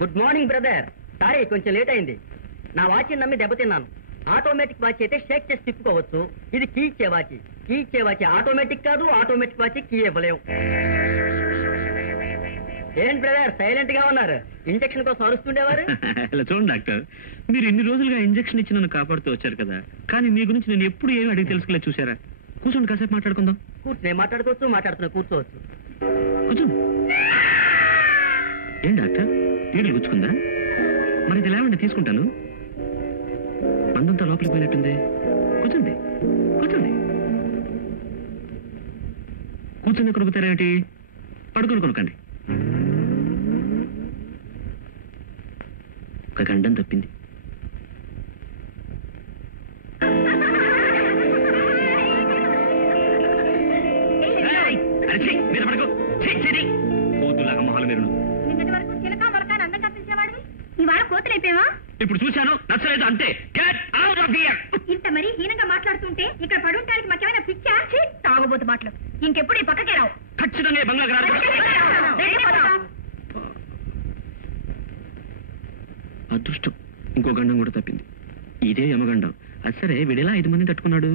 Good morning brother sorry కొంచెం late అయింది. నా వాచ్ నమ్మి దెబ్బతిన్నాను. ఆటోమేటిక్ వాచ్ అయితే షేక్ చేసి తిప్పుకోవచ్చు. ఇది కీ ఇచ్చే వాచ్ కీ ఇచ్చే వాచ్ ఆటోమేటిక్ కాదు ఆటోమేటిక్ వాచ్ కీ ఇవ్వలేవు. ఏంటి బ్రదర్ సైలెంట్గా ఉన్నారు? ఇంజక్షన్ కోసం అరుస్తుండేవారు? ఇలా చూడండి డాక్టర్. మీరు ఇన్ని రోజులుగా ఇంజెక్షన్ ఇచ్చి నన్ను కాపాడుతూ వచ్చారు కదా. కానీ మీ గురించి నేను ఎప్పుడు ఏమి అడిగి తెలుసుకోలేదు చూసారా కూర్చోండి కాసేపు మాట్లాడుకుందాం. కూర్చునే మాట్లాడుకోవచ్చు మాట్లాడుతున్నా కూర్చోవచ్చు. కూర్చోండి. ఏం డాక్టర్ ఈడలు గుచ్చుకుందా? మరి ఇది లేవండి తీసుకుంటాను. మందంతా లోపలికి పోయినట్టుంది. కూర్చోండి కూర్చోండి. కూర్చొని కొనుక్కుతారేమిటి? పడుకొని కొనుక్కండి. ఒక గండం తప్పింది. మీద పడకు. కోతులాగా మొహాలు మీరు ఇవాళ కోతులైపోయావా? ఇప్పుడు చూశాను నచ్చలేదు అంతే. గెట్ అవుట్ ఆఫ్ హియర్ ఇంత మరీ హీనంగా మాట్లాడుతుంటే ఇక్కడ పడుంటానికి మాకేమైనా పిచ్చా తాగుబోతు మాటలు. ఇంకెప్పుడు ఈ పక్కకే రావు. ఖచ్చితంగా బంగ్లాకి రాదు. అదృష్టం. ఇంకో గండం కూడా తప్పింది. ఇదే యమగండం. అది సరే వీడెలా ఐదు మంది తట్టుకున్నాడు?